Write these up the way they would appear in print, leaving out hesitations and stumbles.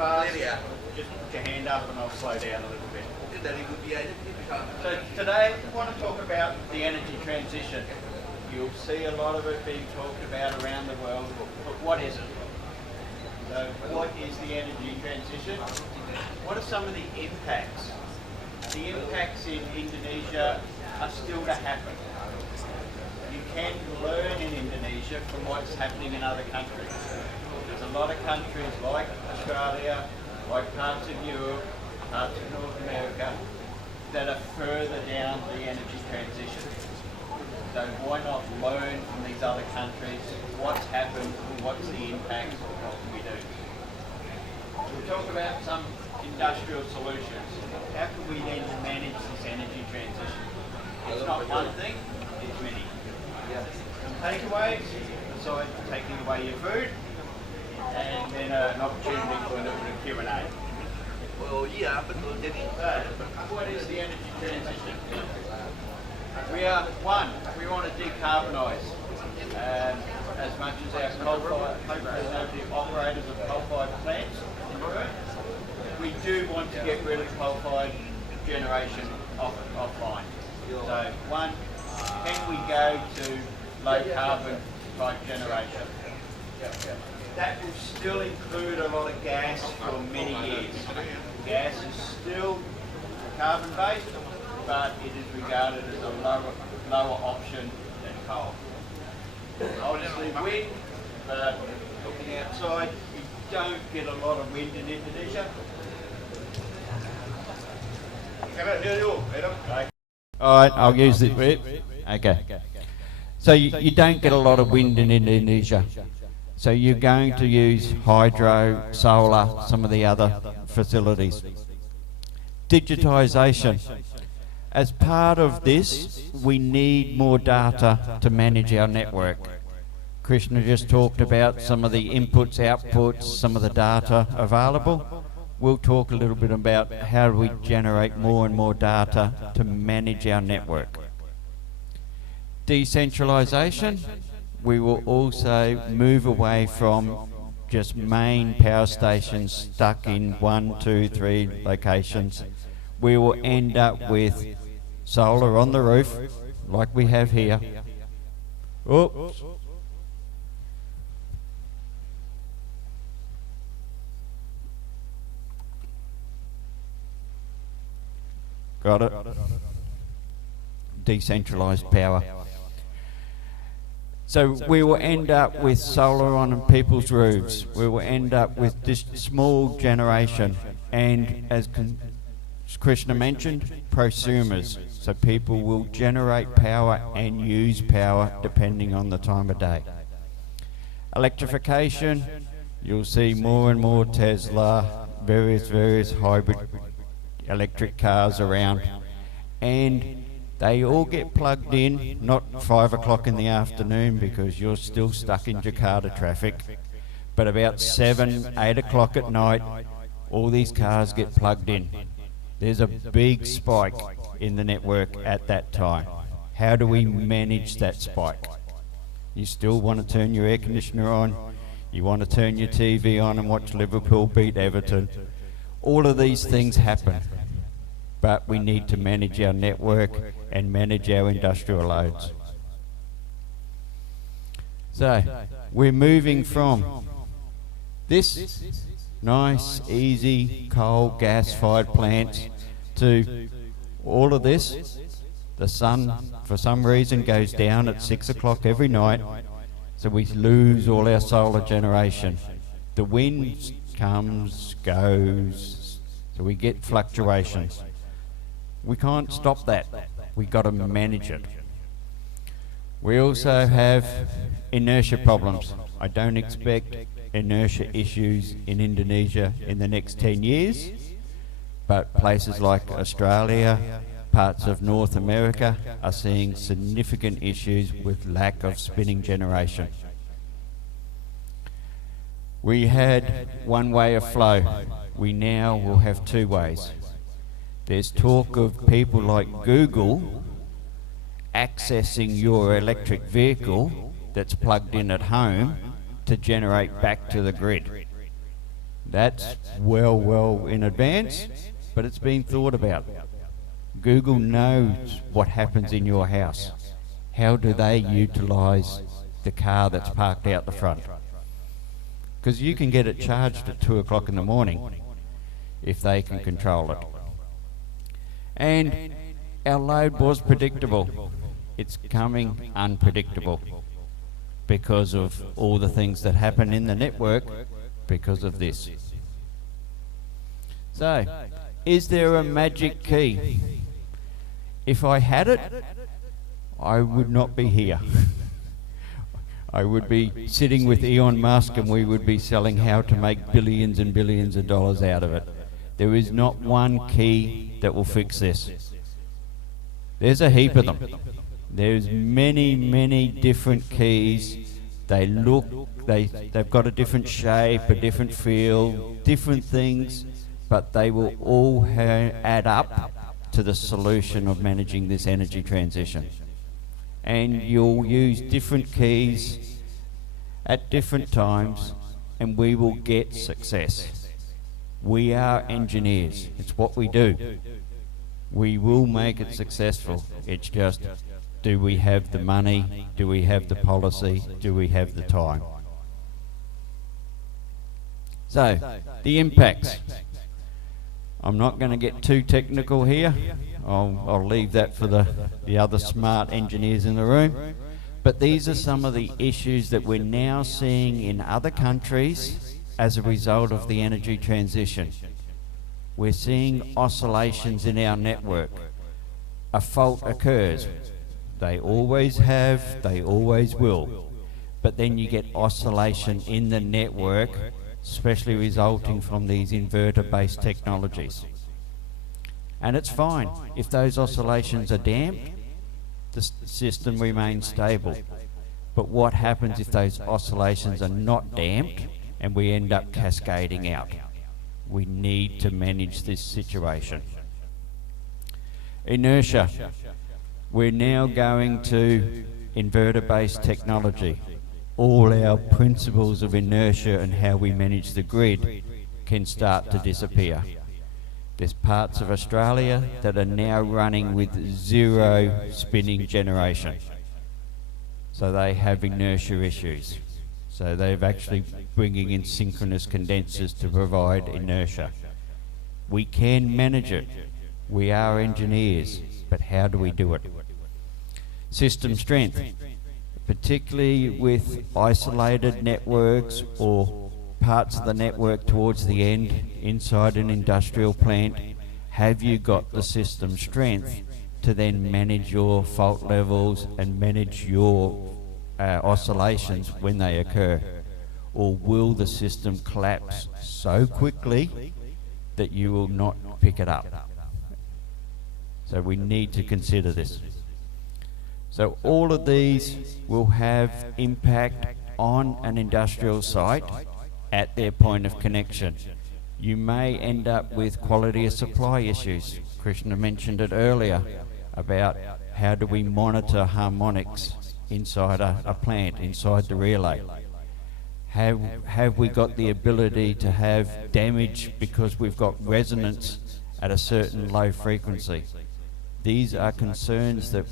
fast, just put your hand up and I'll slow down a little bit. So today I want to talk about the energy transition. You'll see a lot of it being talked about around the world, but what is it? So what is the energy transition? What are some of the impacts? The impacts in Indonesia are still to happen. You can learn in Indonesia from what's happening in other countries. There's a lot of countries like Australia, like parts of Europe, parts of North America, that are further down the energy transition. So why not learn from these other countries what's happened, what's the impact, what can we do? We'll talk about some industrial solutions. How can we then manage this energy transition? It's not one thing, it's many. Some takeaways, besides taking away your food, and then an opportunity for a little bit of Q&A. Oh iya, betul. Jadi, What is the energy transition? We want to decarbonise as much as our coal-fired, the operators of coal-fired plants in the room. We do want to get rid of coal-fired generation offline. So one, can we go to low carbon type generation? That will still include a lot of gas for many years. Gas is still carbon based, but it is regarded as a lower option than coal. Obviously wind, but looking outside, you don't get a lot of wind in Indonesia. Alright, I'll use this bit. Okay. So you don't get a lot of wind in Indonesia. So you're going to use hydro, solar, some of the other facilities. Digitisation. As part of this, we need more data to manage our network. Krishna just talked about some of the inputs, outputs, some of the data available. We'll talk a little bit about how do we generate more and more data to manage our network. Decentralisation. We will also move away from just main power stations stuck in 1, 2, 3 locations. We will end up with solar on the roof, like we have here. Oops. Got it? Decentralised power. So we will end up with solar on people's roofs. We will end up with this small generation, and as Krishna mentioned, prosumers. So people will generate power and use power depending on the time of day. Electrification, you'll see more and more Tesla, various hybrid electric cars around, and they all get plugged in, not 5 o'clock in the afternoon because you're still stuck in Jakarta traffic, but about 7, 8 o'clock at night, all these cars get plugged in. There's a big spike in the network at that time. How do we manage that spike? You still want to turn your air conditioner on, you want to turn your TV on and watch Liverpool beat Everton. All of these things happen, but we need to manage our network and manage our industrial loads. So, we're moving from this nice, easy coal, gas-fired plants to all of this. The sun, for some reason, goes down at 6 o'clock every night, so we lose all our solar generation. The wind comes, goes, so we get fluctuations. We can't stop that. We've got to manage it. We also have inertia problems. I don't expect inertia issues in Indonesia in the next 10 years, but places like Australia, parts of North America are seeing significant issues with lack of spinning generation. We had one way of flow. We now will have two ways. There's talk of people like Google accessing your electric vehicle that's plugged in at home to generate back to the grid. That's well in advance, but it's been thought about. Google knows what happens in your house. How do they utilise the car that's parked out the front? Because you can get it charged at 2 o'clock in the morning if they can control it. And our load was predictable. It's coming unpredictable because of all the things that happen in the network because of this. So, is there a magic key? If I had it, I would not be here. I would be sitting with Elon Musk and we would be selling how to make billions and billions of dollars out of it. There is not one key that will fix this. There's a heap of them. There's many different keys. They've got a different shape, a different feel, different things, but they will all add up to the solution of managing this energy transition. And you'll use different keys at different times and we will get success. We are engineers. It's what we do. We will make it successful. It's just, do we have the money? Do we have the policy? Do we have the time? So, the impacts. I'm not going to get too technical here. I'll leave that for the other smart engineers in the room. But these are some of the issues that we're now seeing in other countries as a result of the energy transition. We're seeing oscillations in our network. A fault occurs. They always have, they always will. But then you get oscillation in the network, especially resulting from these inverter-based technologies. And it's fine. If those oscillations are damped, the system remains stable. But what happens if those oscillations are not damped and we end up cascading out? We need to manage this situation. Inertia. We're now going to inverter-based technology. All our principles of inertia and how we manage the grid can start to disappear. There's parts of Australia that are now running with zero spinning generation. So they have inertia issues. So they're actually bringing in synchronous condensers to provide inertia. We can manage it. We are engineers, but how do we do it? System strength, particularly with isolated networks or parts of the network towards the end inside an industrial plant. Have you got the system strength to then manage your fault levels and manage your oscillations when they occur? Or will the system collapse so quickly that you will not pick it up? So we need to consider this. So all of these will have impact on an industrial site at their point of connection. You may end up with quality of supply issues. Krishna mentioned it earlier about how do we monitor harmonics inside a plant, inside the relay. Have we got the ability to have damage because we've got resonance at a certain low frequency? These are concerns that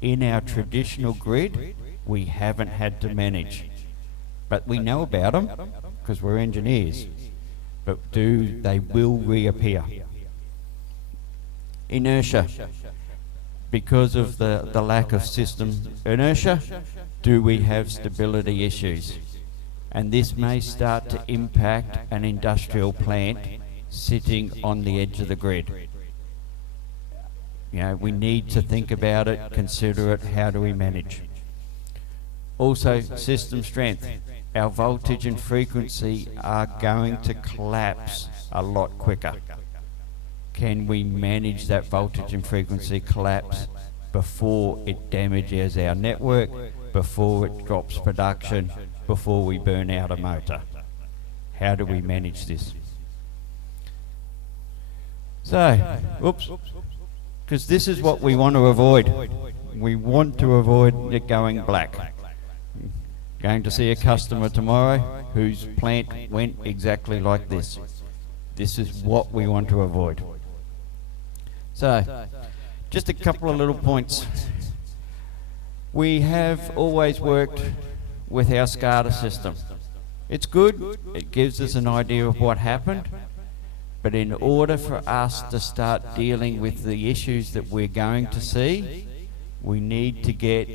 in our traditional grid we haven't had to manage. But we know about them because we're engineers. But they will reappear. Inertia. Because of the lack of system inertia, do we have stability issues? And this may start to impact an industrial plant sitting on the edge of the grid. You know, we need to think about it, consider it, how do we manage? Also, system strength. Our voltage and frequency are going to collapse a lot quicker. Can we manage that voltage and frequency collapse before it damages our network, before it drops production, before we burn out a motor? How do we manage this? So, because this is what we want to avoid. We want to avoid it going black. Going to see a customer tomorrow whose plant went exactly like this. This is what we want to avoid. So, just a couple of little points. We have always worked with our SCADA system. It's good, it gives us an idea of what happened, but in order for us to start dealing with the issues that we're going to see, we need to get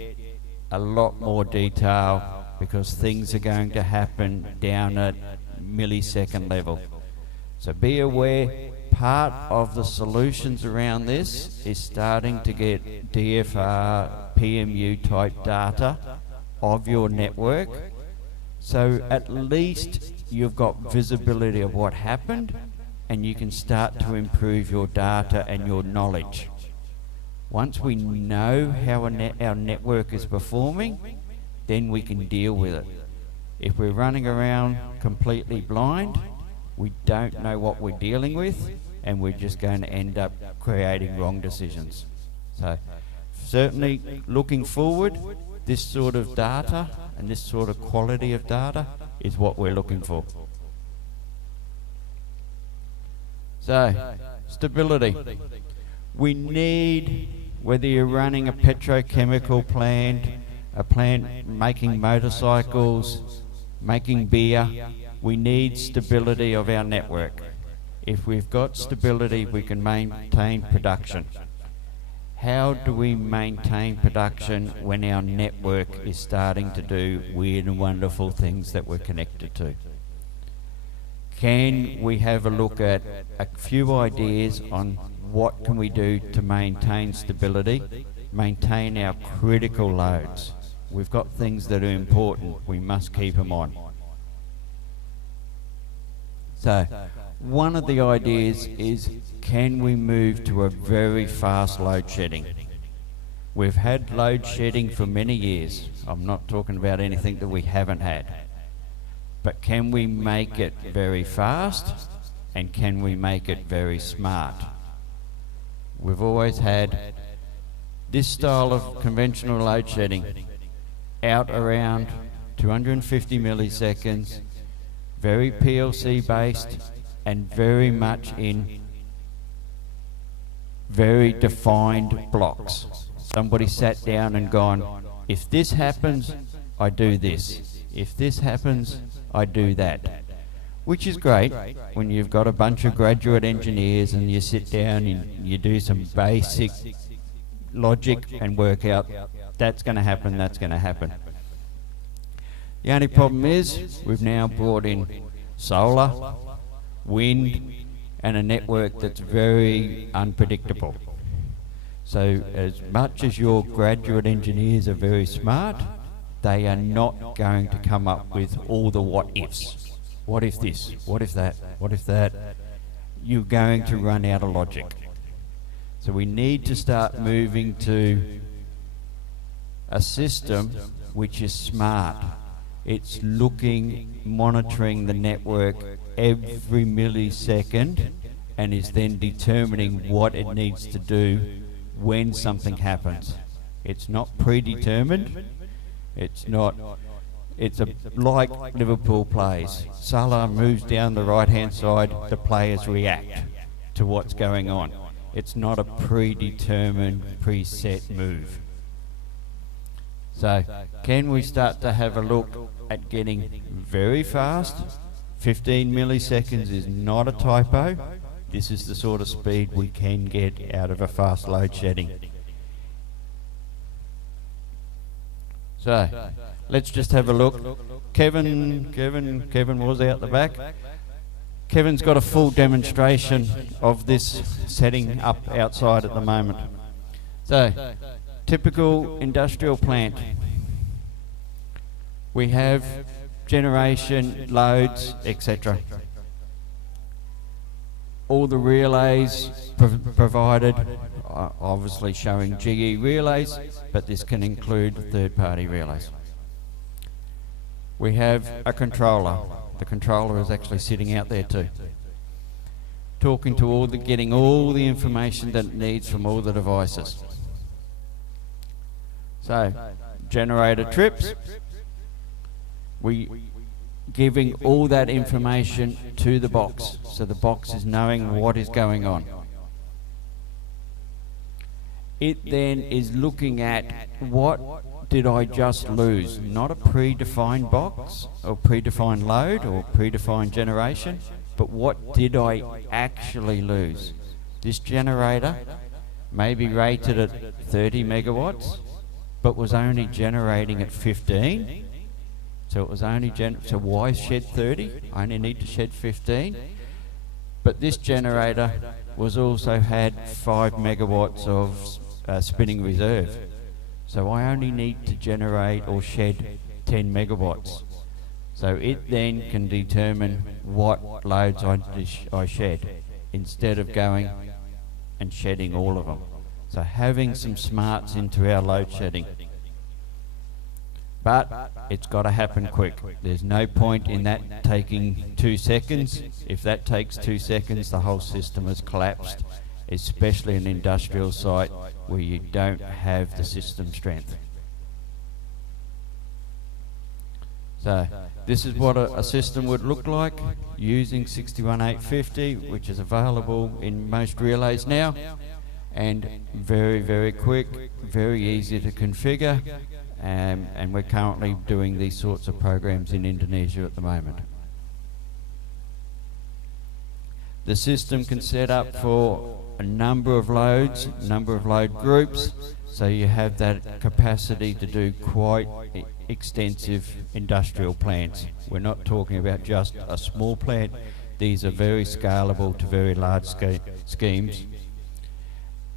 a lot more detail, because things are going to happen down at millisecond level. So be aware, part of the solutions around this is starting to get DFR, PMU type data of your network, so at least you've got visibility of what happened and you can start to improve your data and your knowledge. Once we know how our network is performing, then we can deal with it. If we're running around completely blind, we don't know what we're dealing with, and we're just going to end up creating wrong decisions. So certainly looking forward, this sort of data and this sort of quality of data is what we're looking for. So, stability. We need, whether you're running a petrochemical plant, a plant making motorcycles, making beer, we need stability of our network. If we've got stability, we can maintain production. How do we maintain production when our network is starting to do weird and wonderful things that we're connected to? Can we have a look at a few ideas on what can we do to maintain stability, maintain our critical loads? We've got things that are important, we must keep them on. So, one of the ideas is, can we move to a very fast load shedding? We've had load shedding for many years. I'm not talking about anything that we haven't had. But can we make it very fast, and can we make it very smart? We've always had this style of conventional load shedding out around 250 milliseconds, very PLC based, and very much in very defined blocks. Somebody sat down and gone, if this happens, I do this. If this happens, I do that. Which is great when you've got a bunch of graduate engineers and you sit down and you do some basic logic and work out, that's going to happen, that's going to happen. The only problem is, we've now brought in solar, wind, and a network that's very unpredictable. So as much as your graduate engineers are very smart, they are not going to come up with all the what ifs. What if this? What if that? What if that? You're going to run out of logic. So we need to start moving to a system which is smart. It's looking, monitoring the network every millisecond, and is then determining what it needs to do when something happens. It's not predetermined. It's like Liverpool plays. Salah moves down the right-hand side, the players react to what's going on. It's not a predetermined, preset move. So, can we start to have a look at getting very fast? 15 milliseconds is not a typo. This is the sort of speed we can get out of a fast load shedding. So, let's just have a look. Kevin was out the back. Kevin's got a full demonstration of this setting up outside at the moment. So, typical industrial plant. We have generation, loads, etc. All the relays provided, obviously showing GE relays, but this can include third-party relays. We have a controller. The controller is actually sitting out there too, talking to getting all the information that it needs from all the devices. So, generator trips, we giving all that information to the box, so the box is knowing what is going on. It then is looking at what did I just lose, not a predefined box or predefined load or predefined generation, but what did I actually lose. This generator may be rated at 30 megawatts, but was only generating at 15. So it was only so why shed 30? I only need to shed 15. But this generator was also had 5 megawatts of spinning reserve. So I only need to generate or shed 10 megawatts. So it then can determine what loads I shed instead of going and shedding all of them. So having some smarts into our load shedding. But it's got to happen quick. There's no point in that taking 2 seconds. If that takes 2 seconds, the whole system has collapsed, especially an industrial site where you don't have the system strength. So this is what a system would look like using 61850, which is available in most relays now, and very, very quick, very easy to configure. And we're currently doing these sorts of programs in Indonesia at the moment. The system can set up for a number of loads, number of load groups, so you have that capacity to do quite extensive industrial plants. We're not talking about just a small plant. These are very scalable to very large schemes.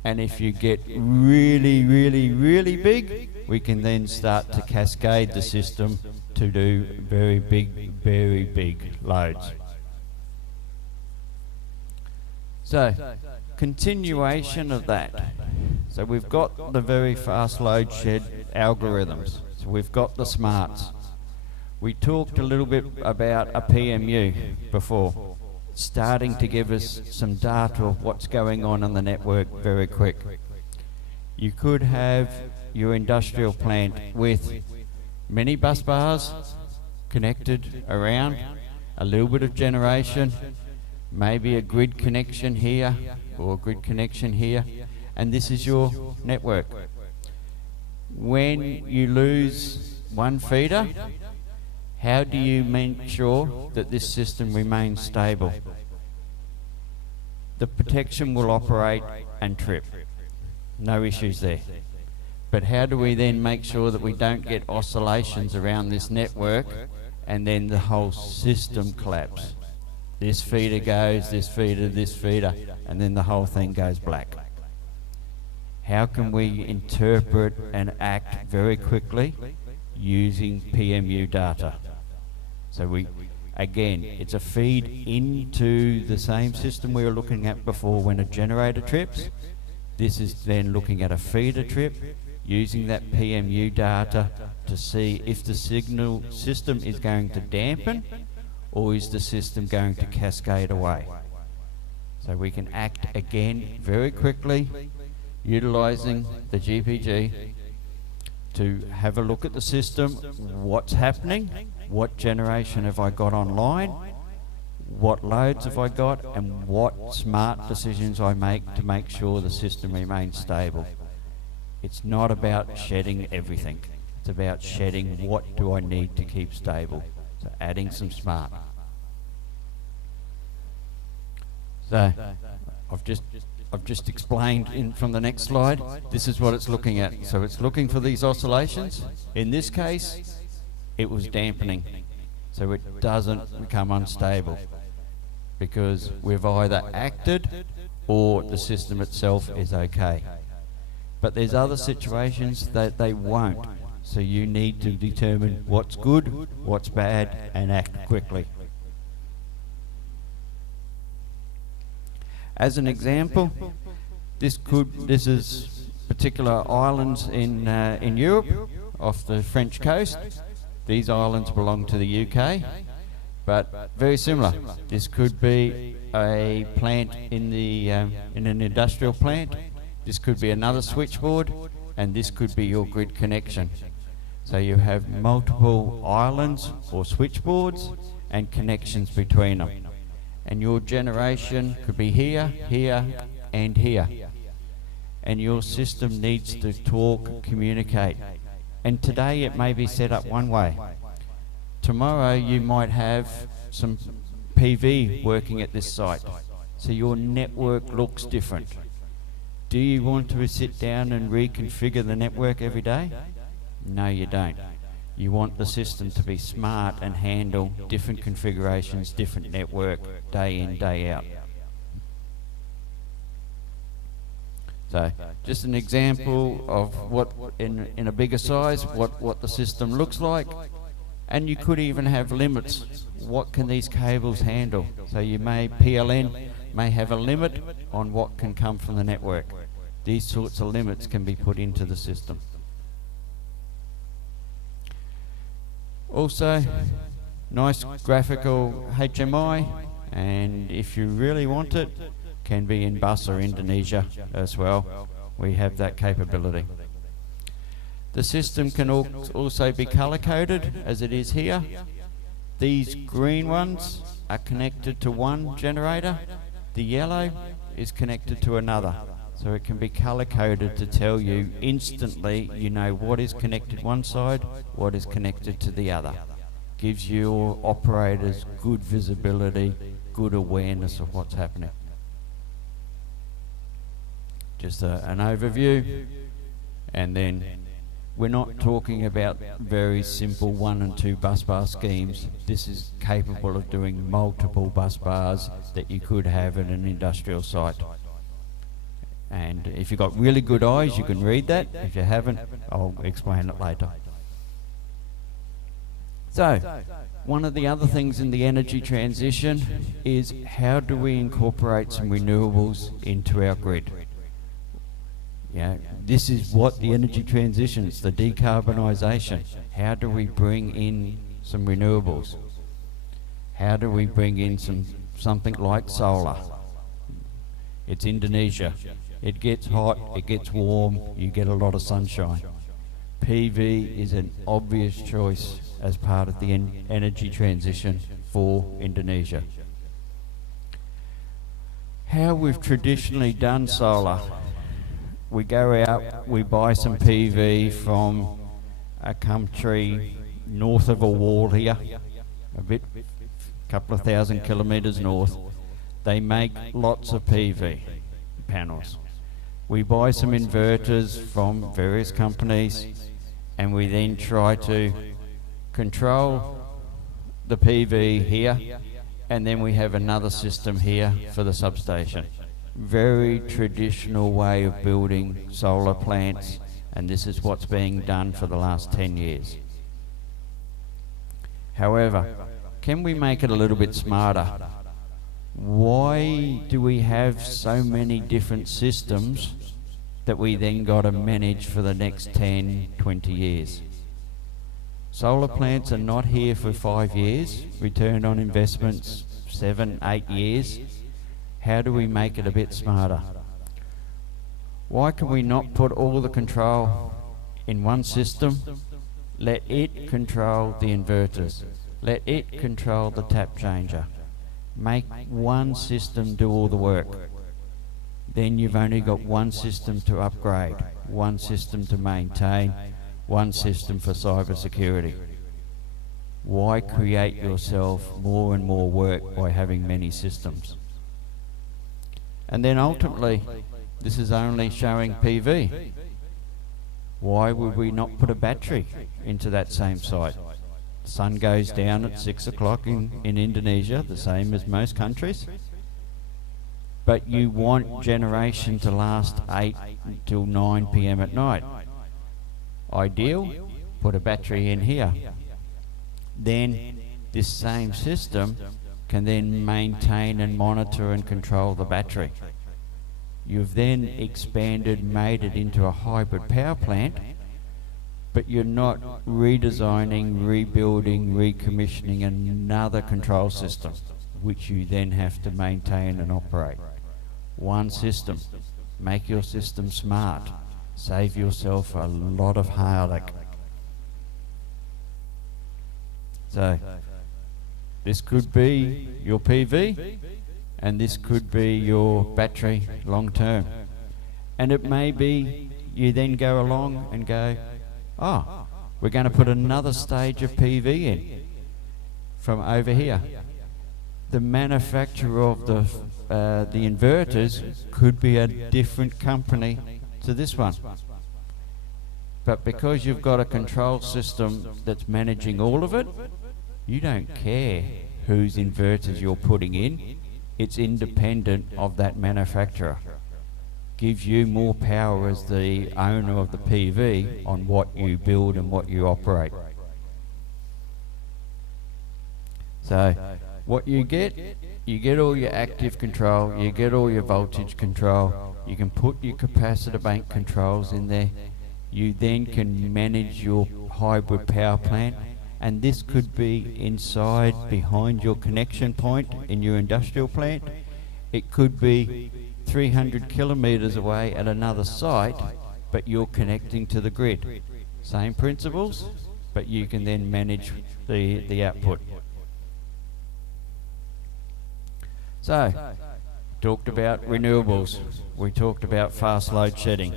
And if you get really, really, really big, we can then start to cascade the system to do very big loads. So, continuation of that. So we've got the very fast load shed algorithms. So we've got the smarts. We talked a little bit about a PMU before, starting to give us some data of what's going on the network very quick. You could have your industrial plant with many bus bars connected around, a little bit of generation, maybe a grid connection here or a grid connection here, and this is your network. When you lose one feeder, how do you make sure that this system remains stable? The protection will operate and trip. No issues there. But how do we then make sure that we don't get oscillations around this network and then the whole system collapse? This feeder goes, this feeder, and then the whole thing goes black. How can we interpret and act very quickly using PMU data? So again, it's a feed into the same system we were looking at before when a generator trips. This is then looking at a feeder trip, using that PMU data to see if the signal system is going to dampen or is the system going to cascade away. So we can act again very quickly, utilising the GPG to have a look at the system, what's happening, what generation have I got online, what loads have I got, and what smart decisions I make to make sure the system remains stable. It's not about shedding everything. It's about shedding what do I need to keep stable. So adding some smart. So I've just explained from the next slide. This is what it's looking at. So it's looking for these oscillations. In this case, it was dampening, so it doesn't become unstable because we've either acted or the system itself is okay. But there's other situations that they won't, so you need to determine what's good, what's bad, and act quickly. As an example, this is particular islands in Europe off the French coast. These islands belong to the UK, but very similar. This could be a plant in an industrial plant. This could be another switchboard, and this could be your grid connection. So you have multiple islands or switchboards and connections between them. And your generation could be here, here, and here. And your system needs to talk, communicate. And today it may be set up one way. Tomorrow you might have some PV working at this site. So your network looks different. Do you want to sit down and reconfigure the network every day? No, you don't. You want the system to be smart and handle different configurations, different network, day in, day out. So, just an example of what, in a bigger size, what the system looks like. And you could even have limits. What can these cables handle? So you PLN may have a limit on what can come from the network. These sorts of limits can be put into the system. Also, nice graphical HMI, and if you really want it, can be in bus or Indonesia as well. We have that capability. The system can also be color coded as it is here. These green ones are connected to one generator. The yellow is connected to another. So it can be color coded to tell you instantly, you know what is connected one side, what is connected to the other. Gives your operators good visibility, good awareness of what's happening. Just an overview, and then we're not talking about very simple 1 and 2 bus bar schemes. This is capable of doing multiple bus bars that you could have at an industrial site. And if you've got really good eyes, you can read that. If you haven't, I'll explain it later. So, one of the other things in the energy transition is how do we incorporate some renewables into our grid? Yeah, this is what the energy transition is, the decarbonisation. How do we bring in some renewables? How do we bring in something like solar? It's Indonesia. It gets hot, it gets warm, you get a lot of sunshine. PV is an obvious choice as part of the energy transition for Indonesia. How we've traditionally done solar. We go out, we buy some PV from a country north of a wall here, a couple of thousand kilometres north. They make lots of PV panels. We buy some inverters from various companies, and we then try to control the PV here, and then we have another system here for the substation. Very traditional way of building solar plants, and this is what's being done for the last 10 years. However, can we make it a little bit smarter? Why do we have so many different systems that we then got to manage for the next 10, 20 years? Solar plants are not here for 5 years, return on investments 7, 8 years. How do we make it a bit smarter? Why can we not put all the control in one system? Let it control the inverters. Let it control the tap changer. Make one system do all the work. Then you've only got one system to upgrade, one system to maintain, one system for cyber security. Why create yourself more and more work by having many systems? And then ultimately, this is only showing PV. Why would we not put a battery into that same site? The sun goes down at 6 o'clock in Indonesia, the same as most countries. But you want generation to last 8 till 9 p.m. at night. Ideal, put a battery in here. Then this same system can then maintain and monitor and control the battery. You've then expanded, made it into a hybrid power plant, but you're not redesigning, rebuilding, recommissioning another control system, which you then have to maintain and operate. One system. Make your system smart. Save yourself a lot of heartache. So this could be your PV, and this could be your battery long term. And it may be you then go along and go, oh, we're going to put another stage of PV in from over here. The manufacturer of the inverters could be a different company to this one. But because you've got a control system that's managing all of it, you don't care whose inverters you're putting in. It's independent of that manufacturer. Gives you more power as the owner of the PV on what you build and what you operate. So what you get all your active control, you get all your voltage control, you can put your capacitor bank controls in there, you then can manage your hybrid power plant, and this could be inside behind your connection point in your industrial plant. It could be 300 kilometres away at another site, but you're connecting to the grid. Same principles, but you can then manage the output. So, talked about renewables, we talked about fast load shedding.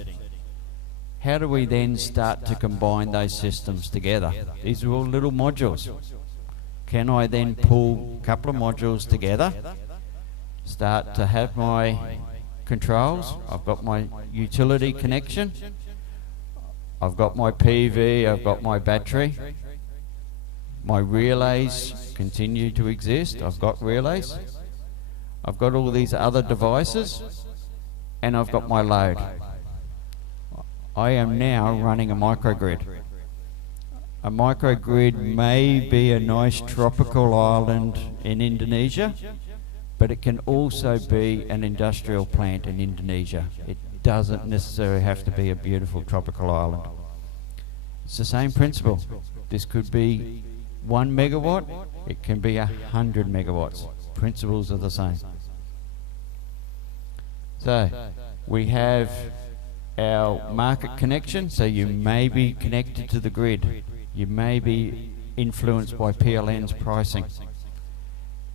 How do we then start to combine those systems together? These are all little modules. Can I then pull a couple of modules together, start to have my controls? I've got my utility connection, I've got my PV, I've got my battery, my relays continue to exist, I've got relays, I've got all these other devices, and I've got my load. I am now running a microgrid. A microgrid may be a nice tropical island in Indonesia, but it can also be an industrial plant in Indonesia. It doesn't necessarily have to be a beautiful tropical island. It's the same principle. This could be 1 megawatt, it can be 100 megawatts. Principles are the same. So, we have our market connection, so you may be connected to the grid. You may be influenced by PLN's pricing.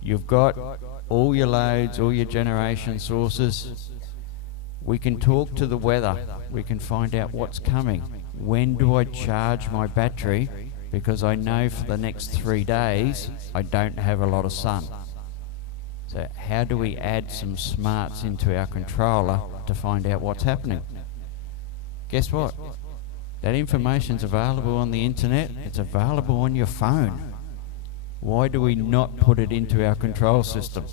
You've got all your loads, all your generation sources. We can talk to the weather. We can find out what's coming. When do I charge my battery? Because I know for the next 3 days I don't have a lot of sun. So how do we add some smarts into our controller to find out what's happening? Guess what? That information's available on the internet. It's available on your phone. Why do we not put it into our control system?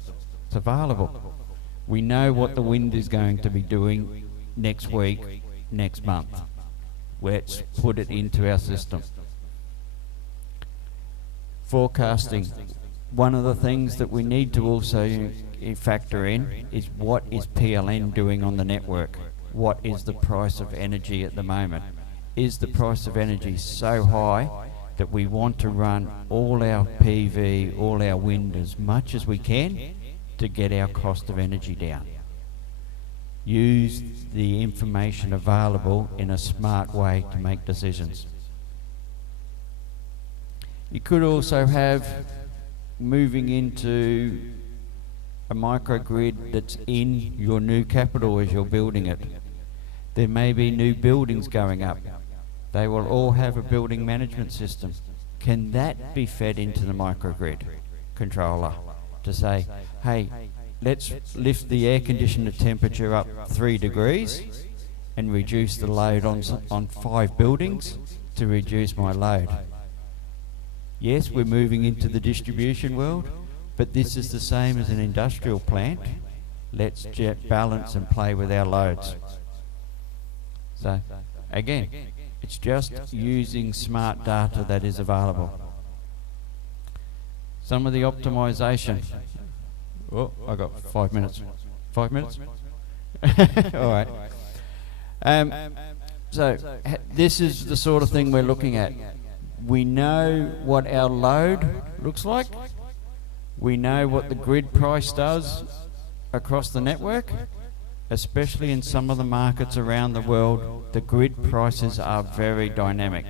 It's available. We know what the wind is going to be doing next week, next month. Let's put it into our system. Forecasting. One of the things that we need to also factor in is what is PLN doing on the network? What is the price of energy at the moment? Is the price of energy so high that we want to run all our PV, all our wind as much as we can to get our cost of energy down? Use the information available in a smart way to make decisions. You could also have moving into a microgrid that's in your new capital as you're building it. There may be new buildings going up. They will all have a building management system. Can that be fed into the microgrid controller to say, hey, let's lift the air conditioner temperature up 3 degrees and reduce the load on 5 buildings to reduce my load? Yes, we're moving into the distribution world, but this is the same as an industrial plant. Let's balance and play with our loads. So, again, it's just using smart data that is available. Some of the optimization. Oh, I got 5 minutes. 5 minutes? All right. So, this is the sort of thing we're looking at. We know what our load looks like. We know what the grid price does across the network, especially in some of the markets around the world. The grid prices are very dynamic.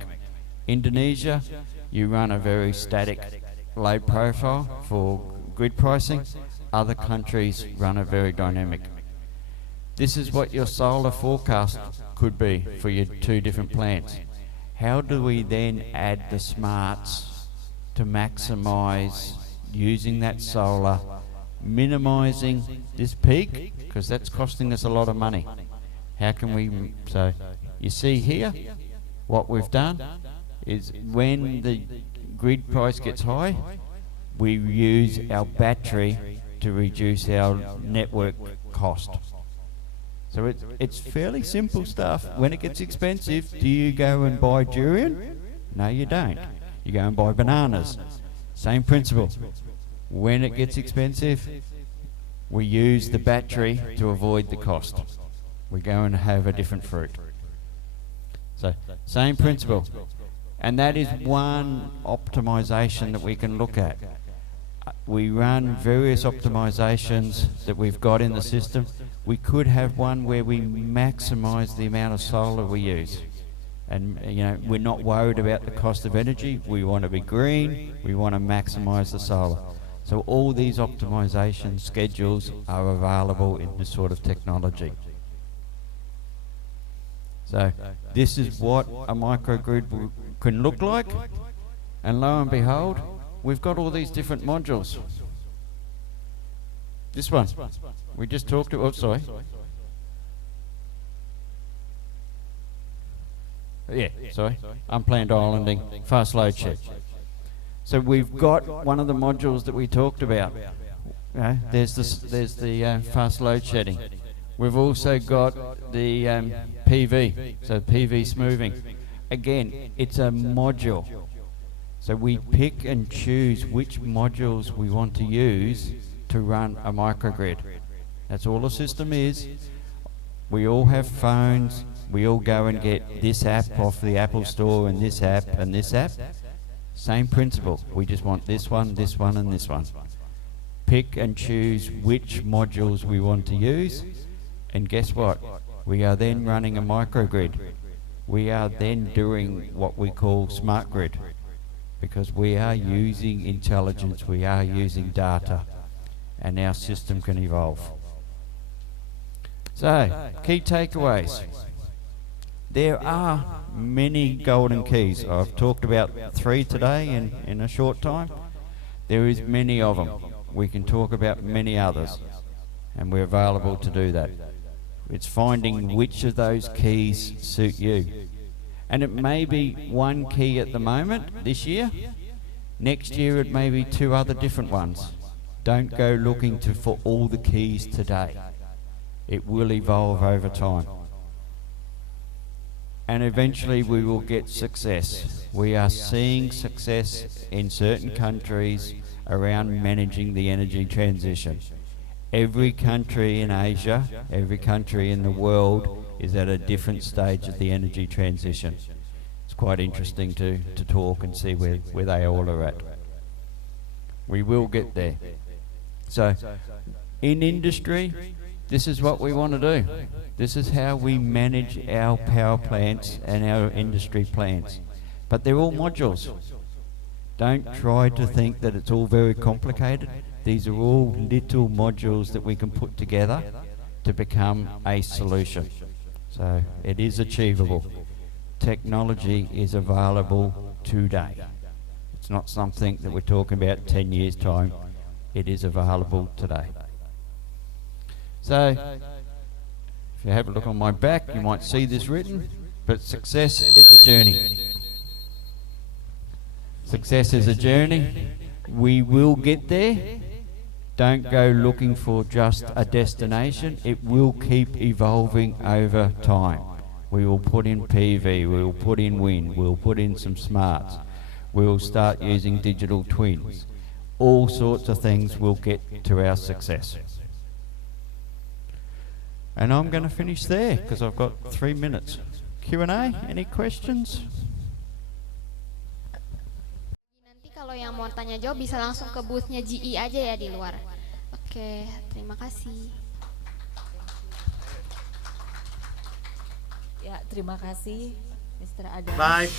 Indonesia, you run a very static load profile for grid pricing. Other countries run it very dynamic. This is what your solar forecast could be for your two different plants. How do we then add the smarts to maximise using that solar, minimising this peak, because that's costing us a lot of money. How can we, so you see here, what we've done is when the grid price gets high, we use our battery to reduce our network cost. So it's fairly simple stuff. When it gets expensive, do you go and buy durian? No, you don't. You go and buy bananas. Same principle. When it gets expensive, we use the battery to avoid the cost. We go and have a different fruit. So, same principle. And that is one optimization that we can look at. We run various optimizations that we've got in the system. We could have one where we maximize the amount of solar we use. And we're not worried about the cost of energy. We want to be green. We want to maximize the solar. So all these optimization schedules are available in this sort of technology. So this is what a microgrid can look like. And lo and behold, we've got all these different modules. This one, we just talked about, sorry. Yeah, sorry. Unplanned islanding, fast load shed. So we've got one of the modules that we talked about. There's the fast load shedding. We've also got the PV, so PV smoothing. Again, it's a module. So we pick and choose which modules we want to use to run a microgrid. That's all the system is. We all have phones. We all go and get this app off the Apple Store and this app and this app. Same principle. We just want this one, and this one. Pick and choose which modules we want to use. And guess what? We are then running a microgrid. We are then doing what we call smart grid. Because we are using intelligence, we are using data, and our system can evolve. So, key takeaways. There are many golden keys. I've talked about 3 today in a short time. There is many of them. We can talk about many others, and we're available to do that. It's finding which of those keys suit you. And it may be one key at the moment, this year. Next year it may be 2 other different ones. Don't go looking for all the keys today. It will evolve over time. And eventually we will get success. We are seeing success in certain countries around managing the energy transition. Every country in Asia, every country in the world is at a different stage of the energy transition. It's quite interesting to talk and see where they all are at. We will get there. So, in industry, this is what we want to do. This is how we manage our power plants and our industry plants. But they're all modules. Don't try to think that it's all very complicated. These are all little modules that we can put together to become a solution. So it is achievable. Technology is available today. It's not something that we're talking about 10 years' time. It is available today. So, if you have a look on my back, you might see this written, but success is a journey. Success is a journey. We will get there. Don't go looking for just a destination. It will keep evolving over time. We will put in PV, we will put in wind, we'll put in some smarts. We will start using digital twins. All sorts of things will get to our success. And I'm going to finish there because I've got 3 minutes. Q&A, any questions? Nanti kalau yang mau tanya jawab bisa langsung ke boothnya GE aja ya di luar. Oke, terima kasih. Ya, terima kasih Mr. Adam. Bye.